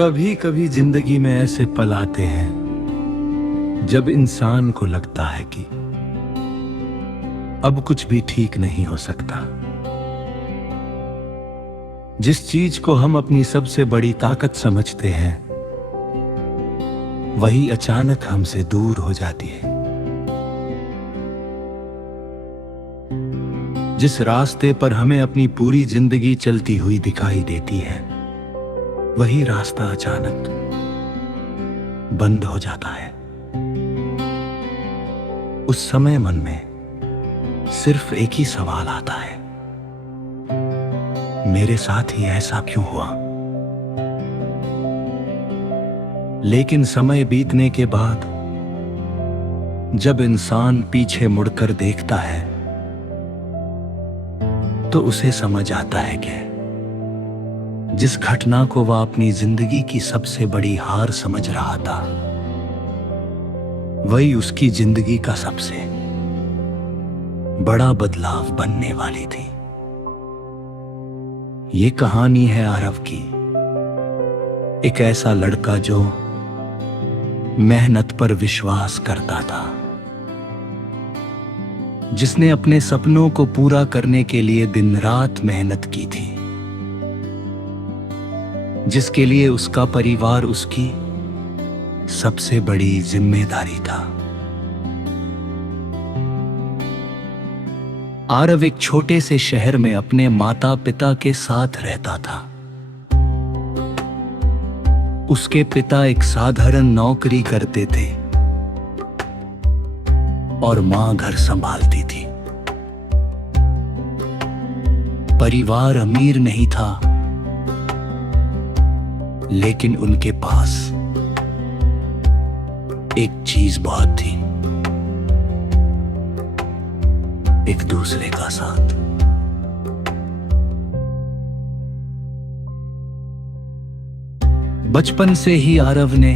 कभी कभी जिंदगी में ऐसे पल आते हैं जब इंसान को लगता है कि अब कुछ भी ठीक नहीं हो सकता। जिस चीज को हम अपनी सबसे बड़ी ताकत समझते हैं वही अचानक हमसे दूर हो जाती है। जिस रास्ते पर हमें अपनी पूरी जिंदगी चलती हुई दिखाई देती है वही रास्ता अचानक बंद हो जाता है। उस समय मन में सिर्फ एक ही सवाल आता है, मेरे साथ ही ऐसा क्यों हुआ? लेकिन समय बीतने के बाद जब इंसान पीछे मुड़कर देखता है तो उसे समझ आता है कि जिस घटना को वह अपनी जिंदगी की सबसे बड़ी हार समझ रहा था वही उसकी जिंदगी का सबसे बड़ा बदलाव बनने वाली थी। ये कहानी है आरव की, एक ऐसा लड़का जो मेहनत पर विश्वास करता था, जिसने अपने सपनों को पूरा करने के लिए दिन रात मेहनत की थी, जिसके लिए उसका परिवार उसकी सबसे बड़ी जिम्मेदारी था। आरव एक छोटे से शहर में अपने माता पिता के साथ रहता था। उसके पिता एक साधारण नौकरी करते थे और मां घर संभालती थी। परिवार अमीर नहीं था, लेकिन उनके पास एक चीज बहुत थी, एक दूसरे का साथ। बचपन से ही आरव ने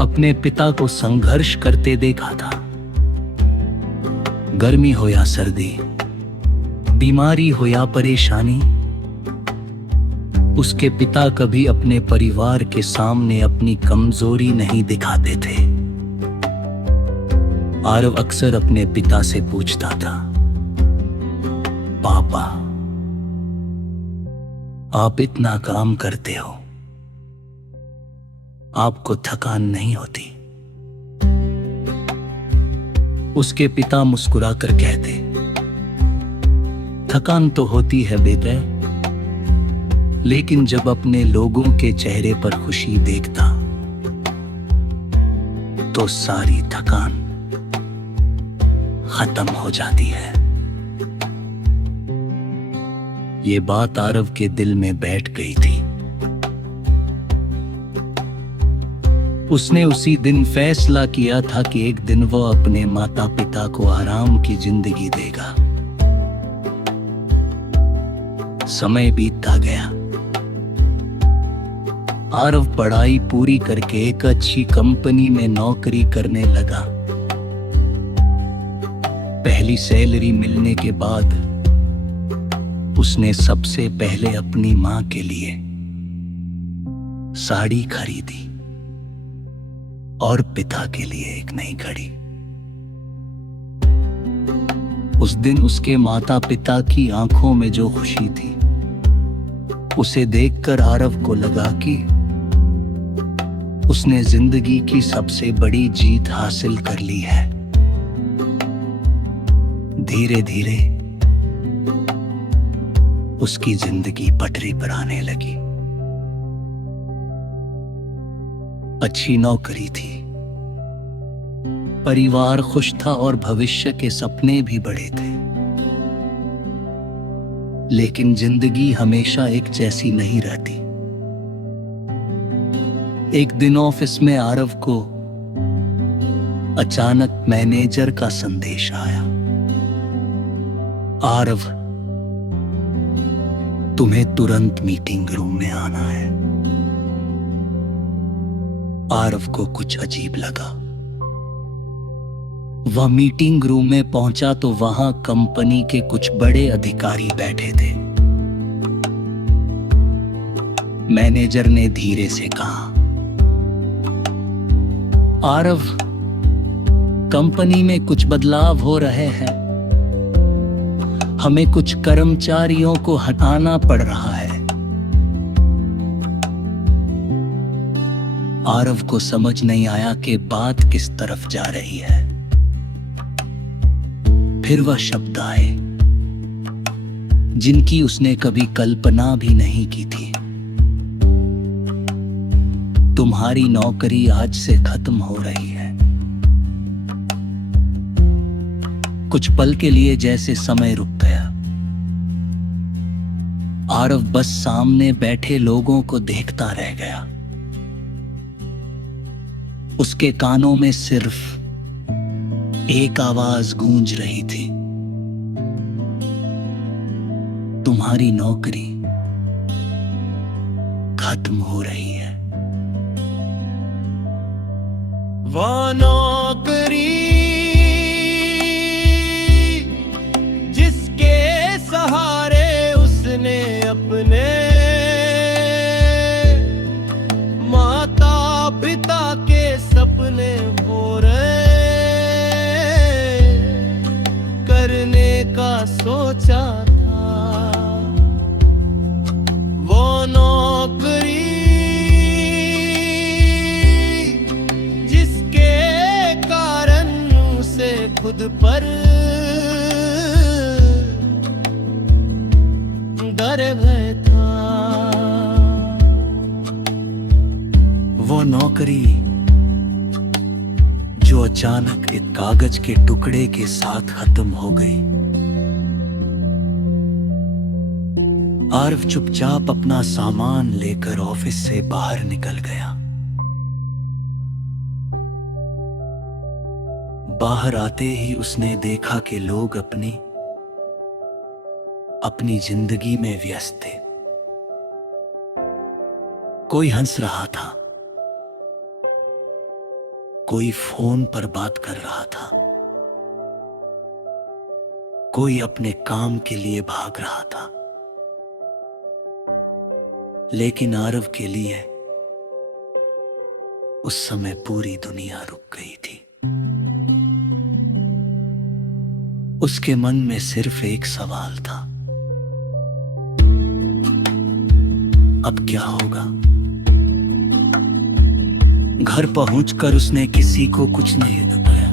अपने पिता को संघर्ष करते देखा था। गर्मी हो या सर्दी, बीमारी हो या परेशानी, उसके पिता कभी अपने परिवार के सामने अपनी कमजोरी नहीं दिखाते थे। आरव अक्सर अपने पिता से पूछता था, पापा, आप इतना काम करते हो, आपको थकान नहीं होती? उसके पिता मुस्कुराकर कहते, थकान तो होती है बेटे, लेकिन जब अपने लोगों के चेहरे पर खुशी देखता तो सारी थकान खत्म हो जाती है। ये बात आरव के दिल में बैठ गई थी। उसने उसी दिन फैसला किया था कि एक दिन वो अपने माता पिता को आराम की जिंदगी देगा। समय बीतता गया। आरव पढ़ाई पूरी करके एक अच्छी कंपनी में नौकरी करने लगा। पहली सैलरी मिलने के बाद उसने सबसे पहले अपनी मां के लिए साड़ी खरीदी और पिता के लिए एक नई घड़ी। उस दिन उसके माता पिता की आंखों में जो खुशी थी, उसे देखकर आरव को लगा कि उसने जिंदगी की सबसे बड़ी जीत हासिल कर ली है। धीरे धीरे उसकी जिंदगी पटरी पर आने लगी। अच्छी नौकरी थी, परिवार खुश था और भविष्य के सपने भी बड़े थे। लेकिन जिंदगी हमेशा एक जैसी नहीं रहती। एक दिन ऑफिस में आरव को अचानक मैनेजर का संदेश आया, आरव, तुम्हें तुरंत मीटिंग रूम में आना है। आरव को कुछ अजीब लगा। वह मीटिंग रूम में पहुंचा तो वहां कंपनी के कुछ बड़े अधिकारी बैठे थे। मैनेजर ने धीरे से कहा। आरव, कंपनी में कुछ बदलाव हो रहे हैं। हमें कुछ कर्मचारियों को हटाना पड़ रहा है। आरव को समझ नहीं आया कि बात किस तरफ जा रही है। फिर वह शब्द आए जिनकी उसने कभी कल्पना भी नहीं की थी। तुम्हारी नौकरी आज से खत्म हो रही है। कुछ पल के लिए जैसे समय रुक गया। आरव बस सामने बैठे लोगों को देखता रह गया। उसके कानों में सिर्फ एक आवाज गूंज रही थी, तुम्हारी नौकरी खत्म हो रही है। वो नौकरी जिसके सहारे उसने अपने माता पिता के सपने पूरे करने का सोचा था। वो नौकरी जिसके कारण उसे खुद पर गर्व था। वो नौकरी जो अचानक एक कागज के टुकड़े के साथ खत्म हो गई। आरव चुपचाप अपना सामान लेकर ऑफिस से बाहर निकल गया। बाहर आते ही उसने देखा कि लोग अपनी जिंदगी में व्यस्त थे। कोई हंस रहा था, कोई फोन पर बात कर रहा था, कोई अपने काम के लिए भाग रहा था। लेकिन आरव के लिए उस समय पूरी दुनिया रुक गई थी। उसके मन में सिर्फ एक सवाल था, अब क्या होगा? घर पहुंचकर उसने किसी को कुछ नहीं बताया।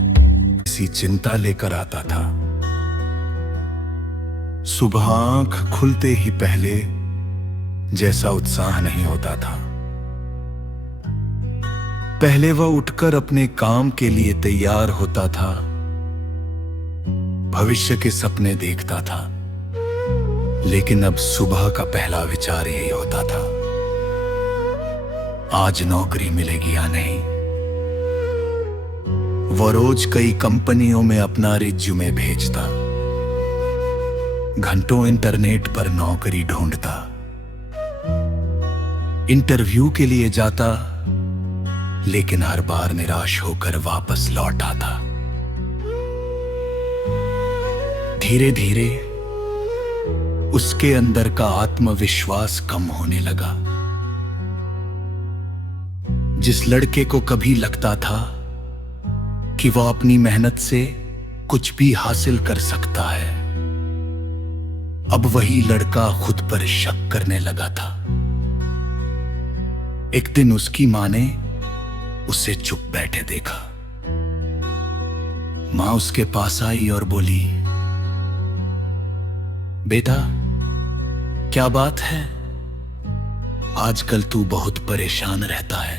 किसी चिंता लेकर आता था। सुबह आंख खुलते ही पहले जैसा उत्साह नहीं होता था। पहले वह उठकर अपने काम के लिए तैयार होता था, भविष्य के सपने देखता था। लेकिन अब सुबह का पहला विचार यही होता था, आज नौकरी मिलेगी या नहीं। वह रोज कई कंपनियों में अपना रिज्यूमे भेजता, घंटों इंटरनेट पर नौकरी ढूंढता, इंटरव्यू के लिए जाता, लेकिन हर बार निराश होकर वापस लौट आता। धीरे धीरे उसके अंदर का आत्मविश्वास कम होने लगा। जिस लड़के को कभी लगता था कि वह अपनी मेहनत से कुछ भी हासिल कर सकता है, अब वही लड़का खुद पर शक करने लगा था। एक दिन उसकी मां ने उसे चुप बैठे देखा। मां उसके पास आई और बोली, बेटा क्या बात है? आजकल तू बहुत परेशान रहता है।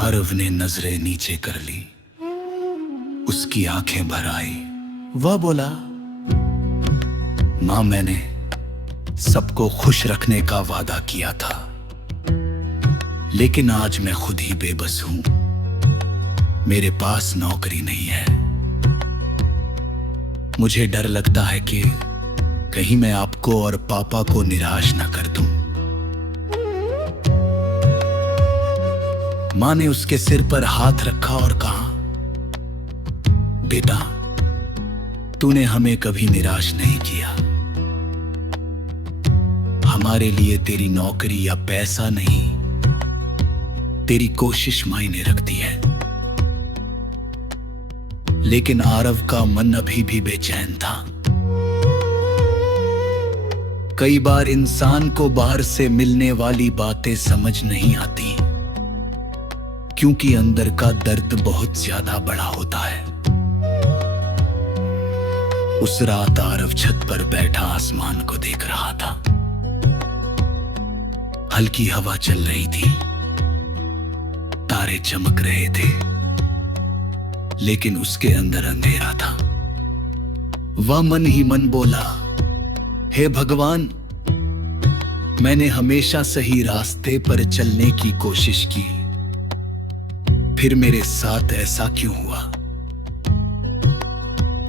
आरव ने नजरें नीचे कर ली, उसकी आंखें भर आई। वह बोला, मां मैंने सबको खुश रखने का वादा किया था, लेकिन आज मैं खुद ही बेबस हूं। मेरे पास नौकरी नहीं है। मुझे डर लगता है कि कहीं मैं आपको और पापा को निराश न कर दूं। मां ने उसके सिर पर हाथ रखा और कहा, बेटा तूने हमें कभी निराश नहीं किया। हमारे लिए तेरी नौकरी या पैसा नहीं, तेरी कोशिश मायने रखती है। लेकिन आरव का मन अभी भी बेचैन था। कई बार इंसान को बाहर से मिलने वाली बातें समझ नहीं आती, क्योंकि अंदर का दर्द बहुत ज्यादा बड़ा होता है। उस रात आरव छत पर बैठा आसमान को देख रहा था। हल्की हवा चल रही थी, तारे चमक रहे थे, लेकिन उसके अंदर अंधेरा था। वह मन ही मन बोला, हे भगवान, मैंने हमेशा सही रास्ते पर चलने की कोशिश की, फिर मेरे साथ ऐसा क्यों हुआ?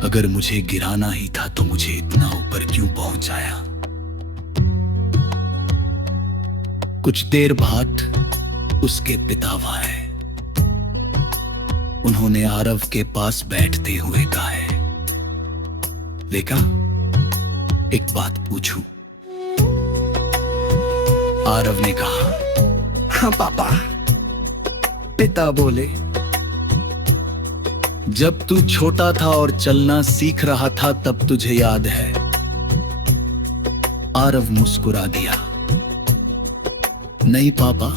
अगर मुझे गिराना ही था तो मुझे इतना ऊपर क्यों पहुंचाया? कुछ देर बाद उसके पिता आए। उन्होंने आरव के पास बैठते हुए कहा, बेटा, एक बात पूछूं? आरव ने कहा, हाँ पापा। पिता बोले, जब तू छोटा था और चलना सीख रहा था तब तुझे याद है? आरव मुस्कुरा दिया, नहीं पापा,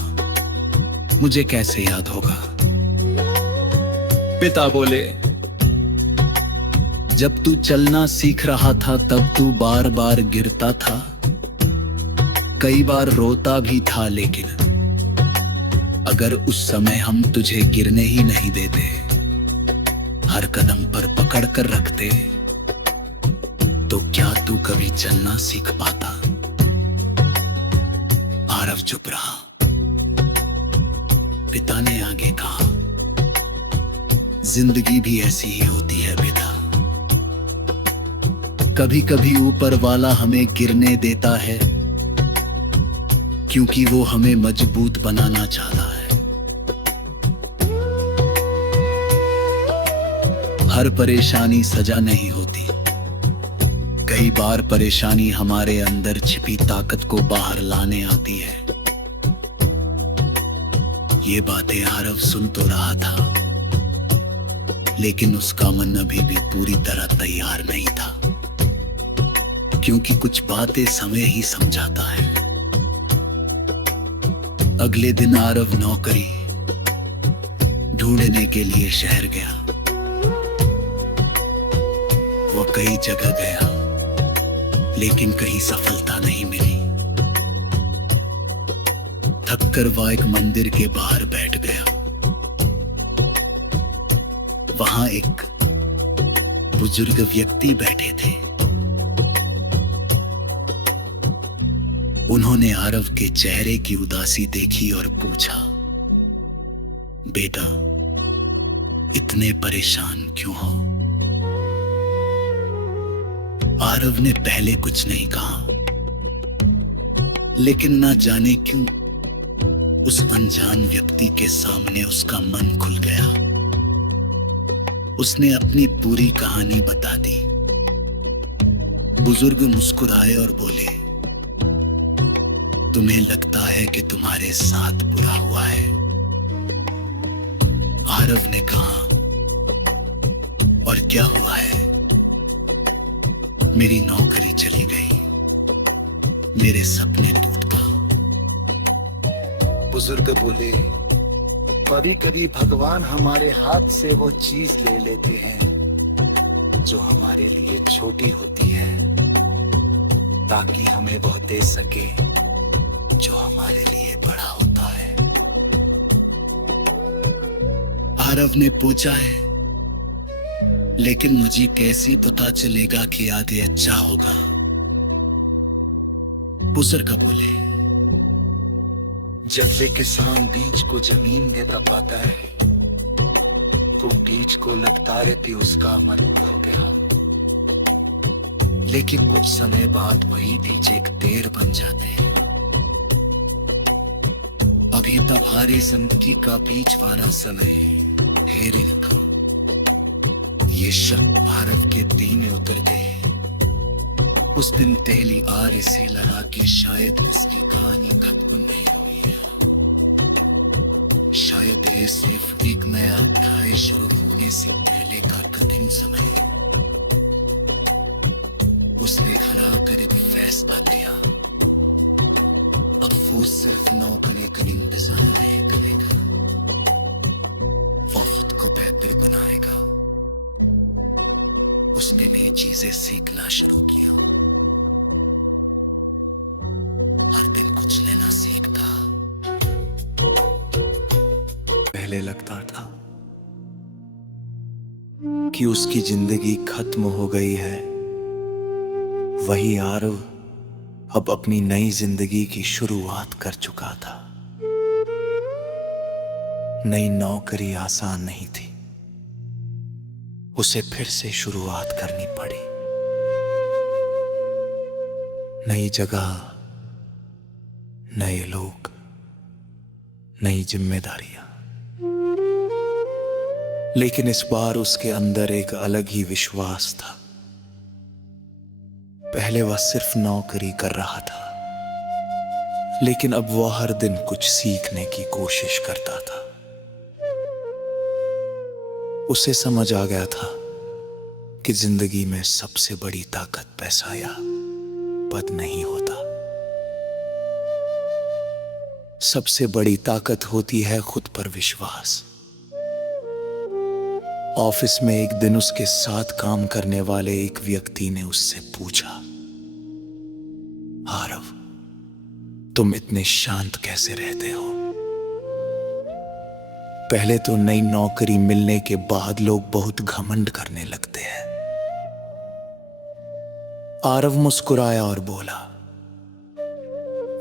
मुझे कैसे याद होगा? पिता बोले, जब तू चलना सीख रहा था तब तू बार बार गिरता था, कई बार रोता भी था, लेकिन अगर उस समय हम तुझे गिरने ही नहीं देते, हर कदम पर पकड़ कर रखते, तो क्या तू कभी चलना सीख पाता? आरव चुप रहा। पिता ने आगे कहा, जिंदगी भी ऐसी ही होती है बेटा। कभी कभी ऊपर वाला हमें गिरने देता है, क्योंकि वो हमें मजबूत बनाना चाहता है। हर परेशानी सजा नहीं होती, कई बार परेशानी हमारे अंदर छिपी ताकत को बाहर लाने आती है। ये बातें आरव सुन तो रहा था, लेकिन उसका मन अभी भी पूरी तरह तैयार नहीं था, क्योंकि कुछ बातें समय ही समझाता है। अगले दिन आरव नौकरी ढूंढने के लिए शहर गया। वो कई जगह गया, लेकिन कहीं सफलता नहीं मिली। थककर वह एक मंदिर के बाहर बैठ गया। वहां एक बुजुर्ग व्यक्ति बैठे थे। उन्होंने आरव के चेहरे की उदासी देखी और पूछा, बेटा, इतने परेशान क्यों हो? आरव ने पहले कुछ नहीं कहा, लेकिन ना जाने क्यों उस अनजान व्यक्ति के सामने उसका मन खुल गया। उसने अपनी पूरी कहानी बता दी। बुजुर्ग मुस्कुराए और बोले, तुम्हें लगता है कि तुम्हारे साथ बुरा हुआ है? आरव ने कहा, और क्या हुआ है? मेरी नौकरी चली गई, मेरे सपने टूट गए। बुजुर्ग बोले, कभी कभी भगवान हमारे हाथ से वो चीज ले लेते हैं जो हमारे लिए छोटी होती है, ताकि हमें वो दे सके जो हमारे लिए बड़ा होता है। आरव ने पूछा है, लेकिन मुझे कैसे पता चलेगा कि आगे अच्छा होगा? बुजुर्ग बोले, जब से किसान बीज को जमीन में दबाता है, तो बीज को लगता रहती उसका मन हो गया, लेकिन कुछ समय बाद वही बीज एक पेड़ बन जाते हैं। अभी तुम्हारी जिंदगी का बीच वाला समय है रिंकू। ये शब्द भारत के दिल में उतर गए। उस दिन पहली बार इसे लगा कि शायद इसकी कहानी खत्म नहीं हुई है। शायद ये सिर्फ एक नया अध्याय शुरू होने से पहले का कठिन समय है। उसने खड़ा कर एक फैसला किया। अब वो सिर्फ नौकरी का इंतजार नहीं करेगा, वो खुद को बेहतर बनाएगा। उसने नई चीजें सीखना शुरू किया। हर दिन कुछ लेना सीखता। पहले लगता था कि उसकी जिंदगी खत्म हो गई है। वही आरव अब अपनी नई जिंदगी की शुरुआत कर चुका था। नई नौकरी आसान नहीं थी। उसे फिर से शुरुआत करनी पड़ी। नई जगह, नए लोग, नई जिम्मेदारियां। लेकिन इस बार उसके अंदर एक अलग ही विश्वास था। पहले वह सिर्फ नौकरी कर रहा था, लेकिन अब वह हर दिन कुछ सीखने की कोशिश करता था। उसे समझ आ गया था कि जिंदगी में सबसे बड़ी ताकत पैसा या पद नहीं होता। सबसे बड़ी ताकत होती है खुद पर विश्वास। ऑफिस में एक दिन उसके साथ काम करने वाले एक व्यक्ति ने उससे पूछा, आरव, तुम इतने शांत कैसे रहते हो? पहले तो नई नौकरी मिलने के बाद लोग बहुत घमंड करने लगते हैं। आरव मुस्कुराया और बोला,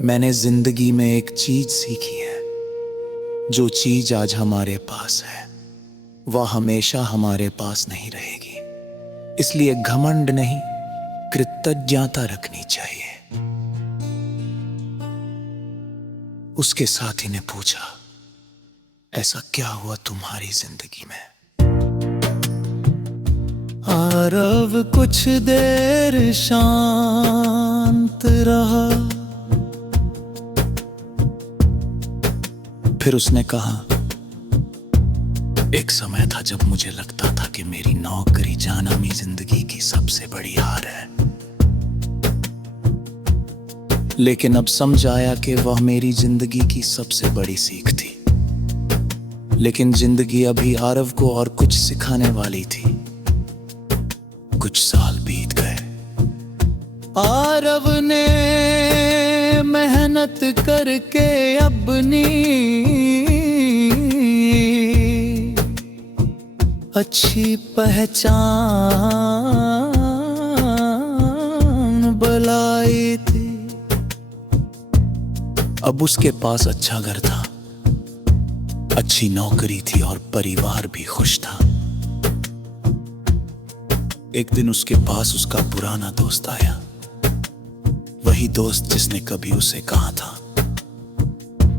मैंने जिंदगी में एक चीज सीखी है। जो चीज आज हमारे पास है वह हमेशा हमारे पास नहीं रहेगी। इसलिए घमंड नहीं, कृतज्ञता रखनी चाहिए। उसके साथी ने पूछा, ऐसा क्या हुआ तुम्हारी जिंदगी में? आरव कुछ देर शांत रहा, फिर उसने कहा, एक समय था जब मुझे लगता था कि मेरी नौकरी जाना मेरी जिंदगी की सबसे बड़ी हार है। लेकिन अब समझ आया कि वह मेरी जिंदगी की सबसे बड़ी सीख थी। लेकिन जिंदगी अभी आरव को और कुछ सिखाने वाली थी। कुछ साल बीत गए। आरव ने मेहनत करके अपनी अच्छी पहचान बनाई थी। अब उसके पास अच्छा घर था, अच्छी नौकरी थी और परिवार भी खुश था। एक दिन उसके पास उसका पुराना दोस्त आया। वही दोस्त जिसने कभी उसे कहा था,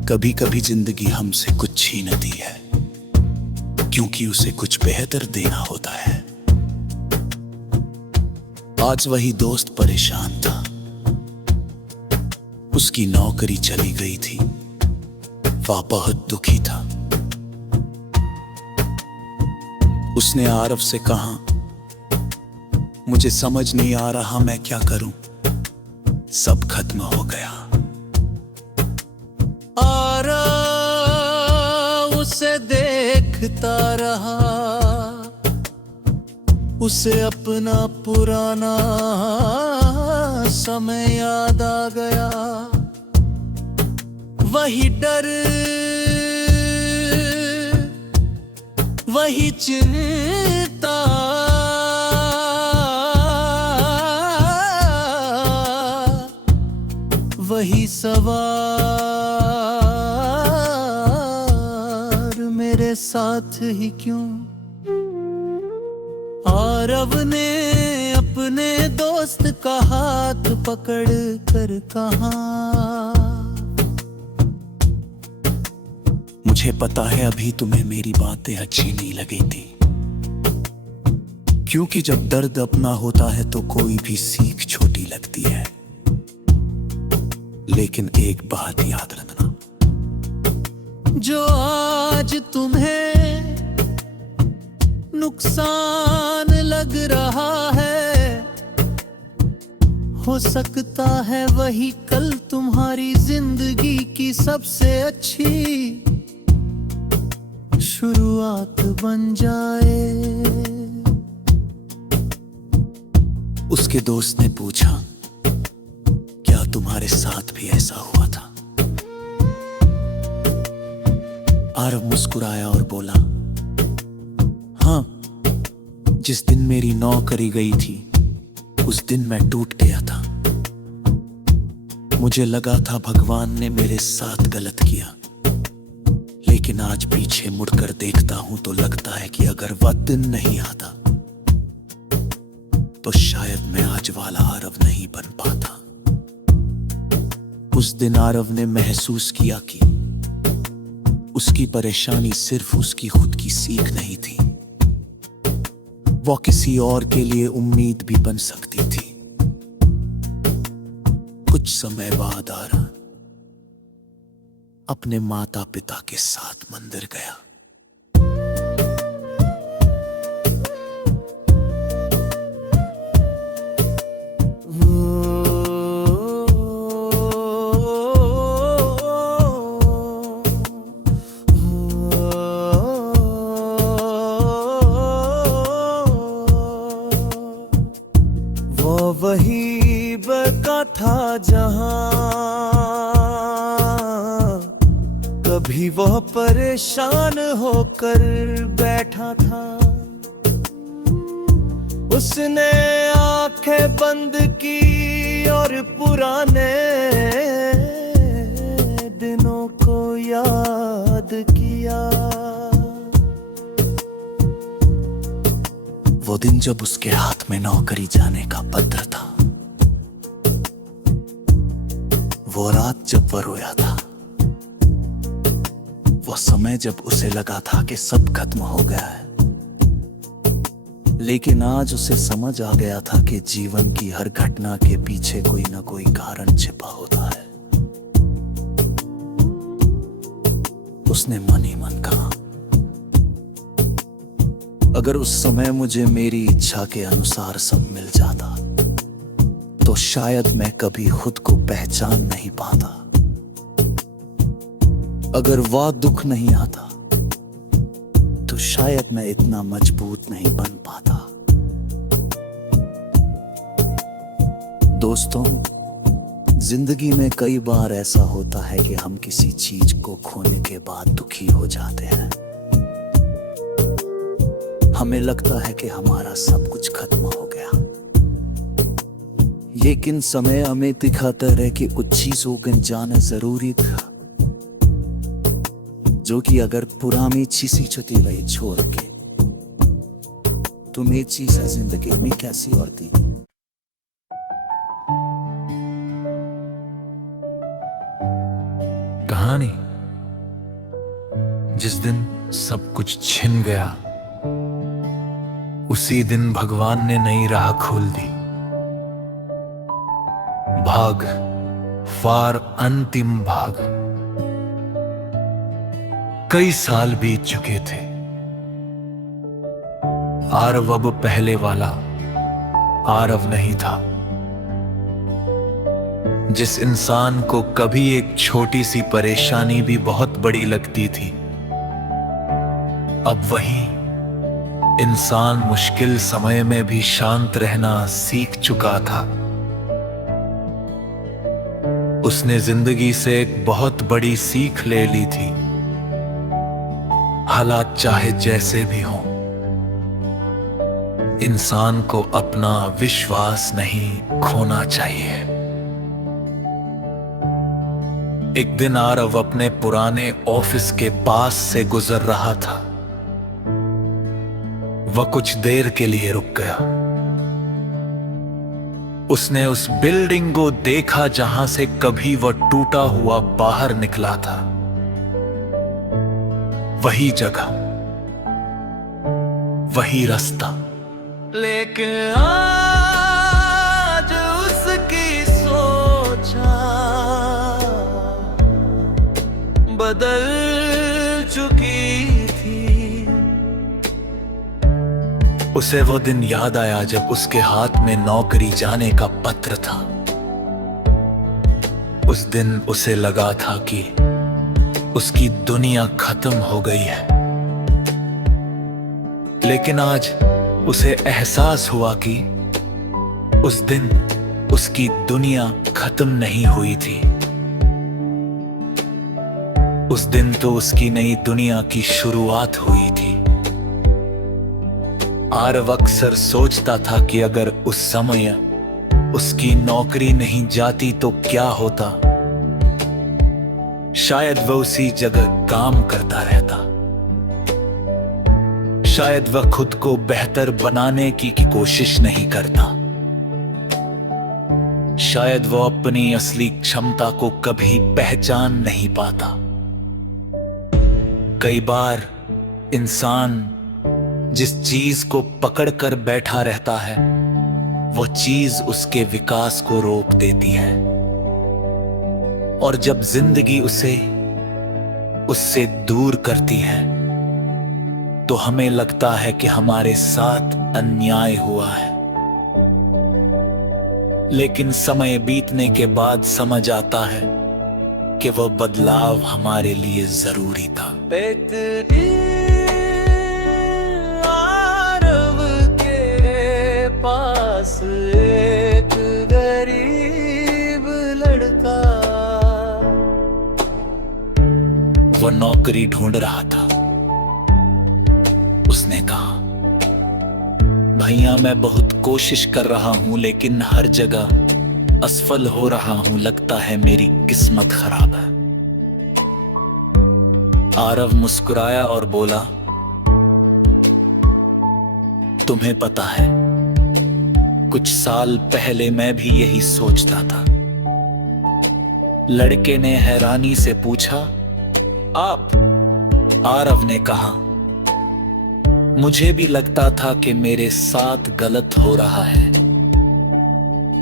कभी कभी जिंदगी हमसे कुछ छीनती है क्योंकि उसे कुछ बेहतर देना होता है। आज वही दोस्त परेशान था। उसकी नौकरी चली गई थी। वह बहुत दुखी था। उसने आरव से कहा, मुझे समझ नहीं आ रहा मैं क्या करूं, सब खत्म हो गया। आरव उसे देखता रहा। उसे अपना पुराना समय याद आ गया। वही डर, वही चिंता, वही सवार मेरे साथ ही क्यों? आरव ने अपने दोस्त का हाथ पकड़ कर कहा, मुझे पता है अभी तुम्हें मेरी बातें अच्छी नहीं लगी थी, क्योंकि जब दर्द अपना होता है तो कोई भी सीख छोटी ही लगती है। लेकिन एक बात याद रखना, जो आज तुम्हें नुकसान लग रहा है, हो सकता है वही कल तुम्हारी जिंदगी की सबसे अच्छी शुरुआत बन जाए। उसके दोस्त ने पूछा, क्या तुम्हारे साथ भी ऐसा हुआ था? आरव मुस्कुराया और बोला, हाँ, जिस दिन मेरी नौकरी गई थी उस दिन मैं टूट गया था। मुझे लगा था भगवान ने मेरे साथ गलत किया, लेकिन आज पीछे मुड़कर देखता हूं तो लगता है कि अगर वह दिन नहीं आता तो शायद मैं आज वाला आरव नहीं बन पाता। उस दिन आरव ने महसूस किया कि उसकी परेशानी सिर्फ उसकी खुद की सीख नहीं थी, वो किसी और के लिए उम्मीद भी बन सकती थी। कुछ समय बाद आरव अपने माता पिता के साथ मंदिर गया। वो वही बका था जहां कभी वह परेशान होकर बैठा था। उसने आंखें बंद की और पुराने दिनों को याद किया। वो दिन जब उसके हाथ में नौकरी जाने का पत्र था, वो रात जब वह रोया था, वो समय जब उसे लगा था कि सब खत्म हो गया है। लेकिन आज उसे समझ आ गया था कि जीवन की हर घटना के पीछे कोई ना कोई कारण छिपा होता है। उसने मन ही मन कहा, अगर उस समय मुझे मेरी इच्छा के अनुसार सब मिल जाता तो शायद मैं कभी खुद को पहचान नहीं पाता। अगर वह दुख नहीं आता तो शायद मैं इतना मजबूत नहीं बन पाता। दोस्तों, जिंदगी में कई बार ऐसा होता है कि हम किसी चीज को खोने के बाद दुखी हो जाते हैं। हमें लगता है कि हमारा सब कुछ खत्म हो गया, लेकिन समय हमें दिखाता है कि कुछ चीजों को जाना जरूरी था, जो कि अगर पुरानी चीजें छुटी रही छोड़ के तुम्हें चीजें जिंदगी में कैसी होती। कहानी जिस दिन सब कुछ छिन गया, उसी दिन भगवान ने नई राह खोल दी। भाग फार अंतिम भाग। कई साल बीत चुके थे। आरव अब पहले वाला आरव नहीं था। जिस इंसान को कभी एक छोटी सी परेशानी भी बहुत बड़ी लगती थी, अब वही इंसान मुश्किल समय में भी शांत रहना सीख चुका था। उसने जिंदगी से एक बहुत बड़ी सीख ले ली थी। हालात चाहे जैसे भी हों, इंसान को अपना विश्वास नहीं खोना चाहिए। एक दिन आरव अपने पुराने ऑफिस के पास से गुजर रहा था। वह कुछ देर के लिए रुक गया। उसने उस बिल्डिंग को देखा जहां से कभी वह टूटा हुआ बाहर निकला था। वही जगह, वही रास्ता, लेकिन आज उस उसे वो दिन याद आया जब उसके हाथ में नौकरी जाने का पत्र था। उस दिन उसे लगा था कि उसकी दुनिया खत्म हो गई है, लेकिन आज उसे एहसास हुआ कि उस दिन उसकी दुनिया खत्म नहीं हुई थी। उस दिन तो उसकी नई दुनिया की शुरुआत हुई थी। आरव अक्सर सोचता था कि अगर उस समय उसकी नौकरी नहीं जाती तो क्या होता। शायद वह उसी जगह काम करता रहता, शायद वह खुद को बेहतर बनाने की कोशिश नहीं करता, शायद वो अपनी असली क्षमता को कभी पहचान नहीं पाता। कई बार इंसान जिस चीज को पकड़कर बैठा रहता है, वो चीज उसके विकास को रोक देती है। और जब जिंदगी उसे उससे दूर करती है तो हमें लगता है कि हमारे साथ अन्याय हुआ है। लेकिन समय बीतने के बाद समझ आता है कि वह बदलाव हमारे लिए जरूरी था। आरव के पास एक गरीब लड़का, वह नौकरी ढूंढ रहा था। उसने कहा, भैया मैं बहुत कोशिश कर रहा हूं लेकिन हर जगह असफल हो रहा हूं, लगता है मेरी किस्मत खराब है। आरव मुस्कुराया और बोला, तुम्हें पता है कुछ साल पहले मैं भी यही सोचता था। लड़के ने हैरानी से पूछा, आप? आरव ने कहा, मुझे भी लगता था कि मेरे साथ गलत हो रहा है,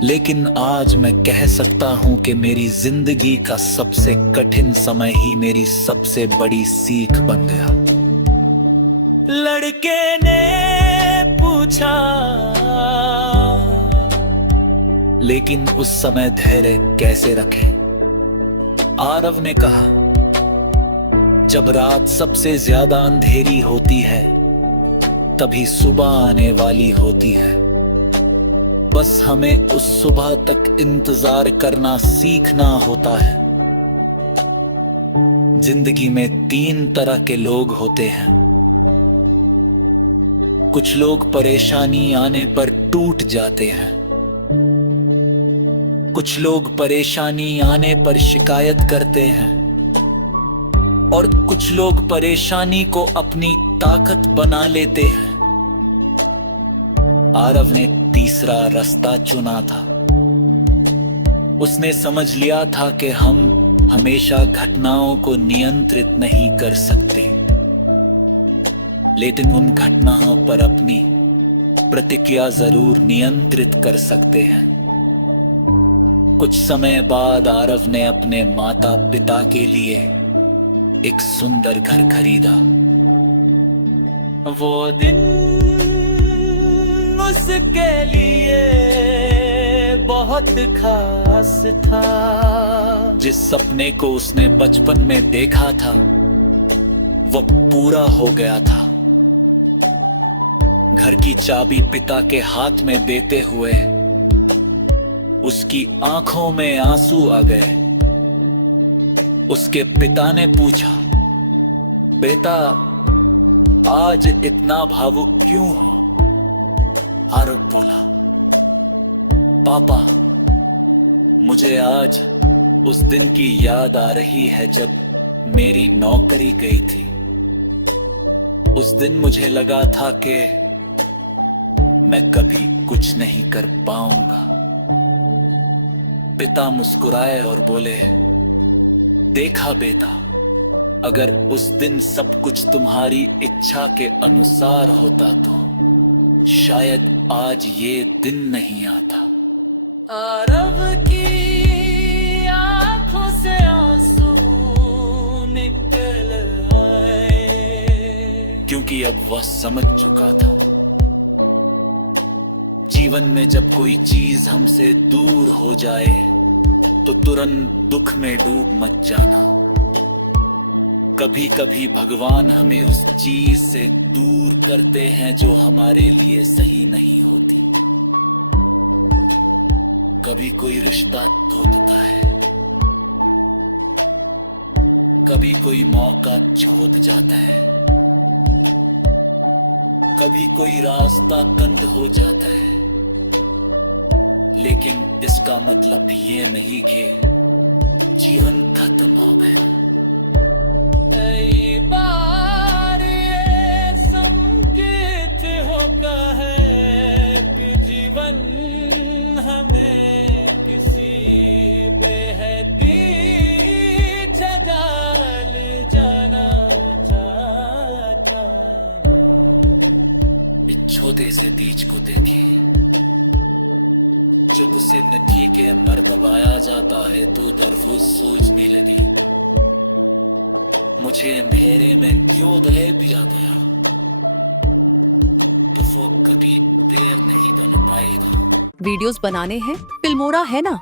लेकिन आज मैं कह सकता हूं कि मेरी जिंदगी का सबसे कठिन समय ही मेरी सबसे बड़ी सीख बन गया। लड़के ने पूछा, लेकिन उस समय धैर्य कैसे रखें? आरव ने कहा, जब रात सबसे ज्यादा अंधेरी होती है तभी सुबह आने वाली होती है। बस हमें उस सुबह तक इंतजार करना सीखना होता है। जिंदगी में 3 तरह के लोग होते हैं। कुछ लोग परेशानी आने पर टूट जाते हैं, कुछ लोग परेशानी आने पर शिकायत करते हैं, और कुछ लोग परेशानी को अपनी ताकत बना लेते हैं। आरव ने तीसरा रास्ता चुना था। उसने समझ लिया था कि हम हमेशा घटनाओं को नियंत्रित नहीं कर सकते, लेकिन उन घटनाओं पर अपनी प्रतिक्रिया जरूर नियंत्रित कर सकते हैं। कुछ समय बाद आरव ने अपने माता पिता के लिए एक सुंदर घर खरीदा। वो दिन उसके लिए बहुत खास था। जिस सपने को उसने बचपन में देखा था वो पूरा हो गया था। घर की चाबी पिता के हाथ में देते हुए उसकी आंखों में आंसू आ गए। उसके पिता ने पूछा, बेटा आज इतना भावुक क्यों हो? आरव बोला, पापा मुझे आज उस दिन की याद आ रही है जब मेरी नौकरी गई थी। उस दिन मुझे लगा था कि मैं कभी कुछ नहीं कर पाऊंगा। पिता मुस्कुराए और बोले, देखा बेटा, अगर उस दिन सब कुछ तुम्हारी इच्छा के अनुसार होता तो शायद आज ये दिन नहीं आता। आरव की आंखों से आंसू निकल आए, क्योंकि अब वह समझ चुका था जीवन में जब कोई चीज हमसे दूर हो जाए तो तुरंत दुख में डूब मत जाना। कभी कभी भगवान हमें उस चीज से दूर करते हैं जो हमारे लिए सही नहीं होती। कभी कोई रिश्ता टूटता है, कभी कोई मौका छूट जाता है, कभी कोई रास्ता बंद हो जाता है, लेकिन इसका मतलब ये नहीं कि जीवन खत्म हो गया। कई बार ये संकेत होता है कि जीवन हमें किसी बेहदी जगह ले जाना चाहता है। इस छोटे से बीज को देखिए, जब उसे मिट्टी के मरतबाया जाता है तो तरफ सोचने लगी। मुझे अंधेरे में योदय भी आ गया, तो वो कभी देर नहीं बन पाएगा। वीडियोस बनाने हैं, फिल्मोरा है ना।